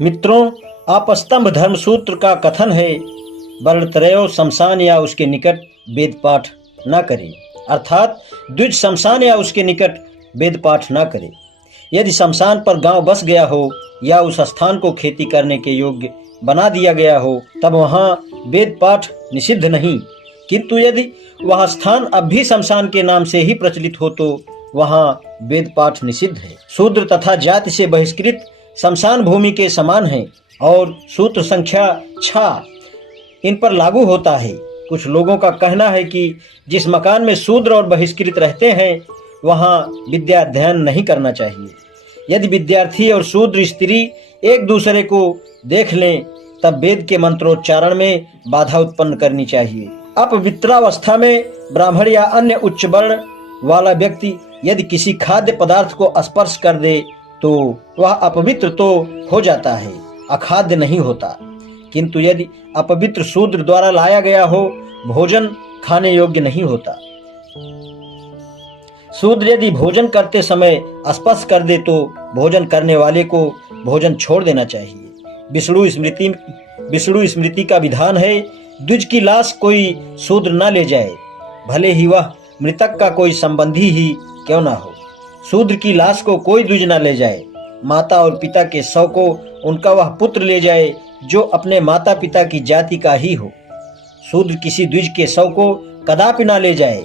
मित्रों, आपस्तंभ धर्मसूत्र का कथन है, वर्णत्रयो शमशान या उसके निकट वेद पाठ न करे, अर्थात द्विज शमशान या उसके निकट वेद पाठ न करे। यदि शमशान पर गांव बस गया हो या उस स्थान को खेती करने के योग्य बना दिया गया हो, तब वहां वेद पाठ निषिद्ध नहीं, किंतु यदि वह स्थान अब भी शमशान के नाम से ही प्रचलित हो तो वहां वेद पाठ निषिद्ध है। शूद्र तथा जाति से बहिष्कृत शमशान भूमि के समान है और सूत्र संख्या 6 इन पर लागू होता है। कुछ लोगों का कहना है कि जिस मकान में शूद्र और बहिष्कृत रहते हैं वहां विद्या अध्ययन नहीं करना चाहिए। यदि विद्यार्थी और शूद्र स्त्री एक दूसरे को देख लें तब वेद के मंत्रोच्चारण में बाधा उत्पन्न करनी चाहिए। अपवित्रावस्था में ब्राह्मण या अन्य उच्च वर्ण वाला व्यक्ति यदि किसी खाद्य पदार्थ को स्पर्श कर दे तो वह अपवित्र तो हो जाता है, अखाद्य नहीं होता, किंतु यदि अपवित्र शूद्र द्वारा लाया गया हो भोजन खाने योग्य नहीं होता। शूद्र यदि भोजन करते समय स्पर्श कर दे तो भोजन करने वाले को भोजन छोड़ देना चाहिए। विष्णु स्मृति का विधान है, द्विज की लाश कोई शूद्र न ले जाए, भले ही वह मृतक का कोई संबंधी ही क्यों ना हो। शूद्र की लाश को कोई द्विज न ले जाए। माता और पिता के शव को उनका वह पुत्र ले जाए जो अपने माता पिता की जाति का ही हो। शूद्र किसी द्विज के शव को कदापि न ले जाए,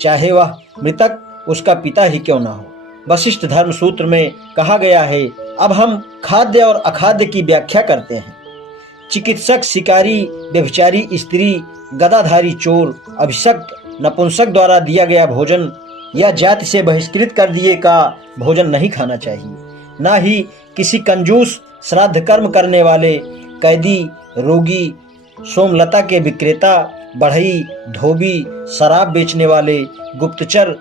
चाहे वह मृतक उसका पिता ही क्यों ना हो। वशिष्ठ धर्म सूत्र में कहा गया है, अब हम खाद्य और अखाद्य की व्याख्या करते हैं। चिकित्सक, शिकारी, व्यभिचारी स्त्री, गदाधारी चोर, अभिषक्त नपुंसक द्वारा दिया गया भोजन या जाति से बहिष्कृत कर दिए का भोजन नहीं खाना चाहिए। न ही किसी कंजूस, श्राद्ध कर्म करने वाले, कैदी, रोगी, सोमलता के विक्रेता, बढ़ई, धोबी, शराब बेचने वाले, गुप्तचर,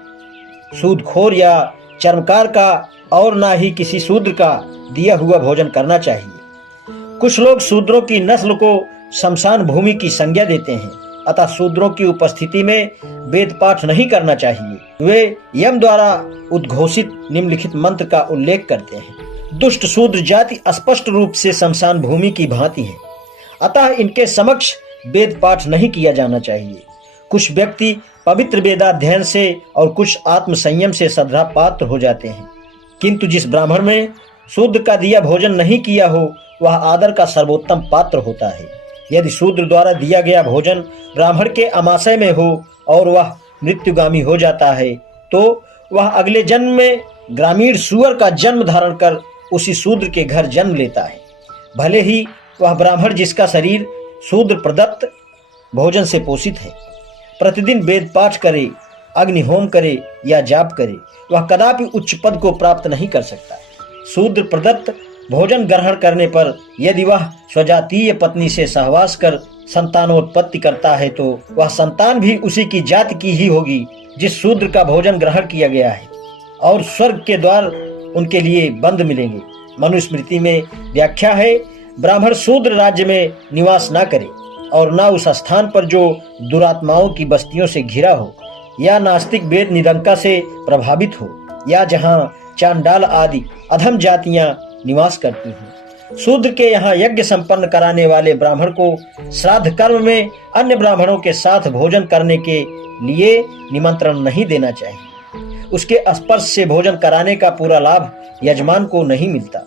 सूदखोर या चर्मकार का और न ही किसी शूद्र का दिया हुआ भोजन करना चाहिए। कुछ लोग शूद्रों की नस्ल को शमशान भूमि की संज्ञा देते हैं, अतः शूद्रों की उपस्थिति में वेद पाठ नहीं करना चाहिए। वे यम द्वारा उद्घोषित निम्नलिखित मंत्र का उल्लेख करते हैं। दुष्ट शूद्र जाति स्पष्ट रूप से शमशान भूमि की भांति है, अतः इनके समक्ष वेद पाठ नहीं किया जाना चाहिए। कुछ व्यक्ति पवित्र वेदाध्ययन से और कुछ आत्म संयम से श्रद्धा पात्र हो जाते हैं, किंतु जिस ब्राह्मण में शूद्र का दिया भोजन नहीं किया हो वह आदर का सर्वोत्तम पात्र होता है। यदि शूद्र द्वारा दिया गया भोजन ब्राह्मण के अमाशय में हो और वह मृत्युगामी हो जाता है तो वह अगले जन्म में ग्रामीण सूअर का जन्म धारण कर उसी शूद्र के घर जन्म लेता है। भले ही वह ब्राह्मण जिसका शरीर शूद्र प्रदत्त भोजन से पोषित है प्रतिदिन वेद पाठ करे, अग्निहोम करे या जाप करे, वह कदापि उच्च पद को प्राप्त नहीं कर सकता। शूद्र प्रदत्त भोजन ग्रहण करने पर यदि वह स्वजातीय पत्नी से सहवास कर संतानोत्पत्ति करता है तो वह संतान भी उसी की जाति की ही होगी जिस शूद्र का भोजन ग्रहण किया गया है, और स्वर्ग के द्वार उनके लिए बंद मिलेंगे। मनुस्मृति में व्याख्या है, ब्राह्मण शूद्र राज्य में निवास न करे और न उस स्थान पर जो दुरात्माओं की बस्तियों से घिरा हो या नास्तिक वेद निरंका से प्रभावित हो या जहाँ चांडाल आदि अधम जातियां निवास करती हैं। शूद्र के यहाँ यज्ञ संपन्न कराने वाले ब्राह्मण को श्राद्ध कर्म में अन्य ब्राह्मणों के साथ भोजन करने के लिए निमंत्रण नहीं देना चाहिए। उसके स्पर्श से भोजन कराने का पूरा लाभ यजमान को नहीं मिलता।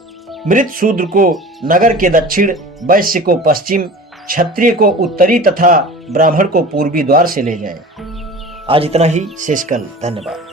मृत शूद्र को नगर के दक्षिण, वैश्य को पश्चिम, क्षत्रिय को उत्तरी तथा ब्राह्मण को पूर्वी द्वार से ले जाएं। आज इतना ही, शेष कल। धन्यवाद।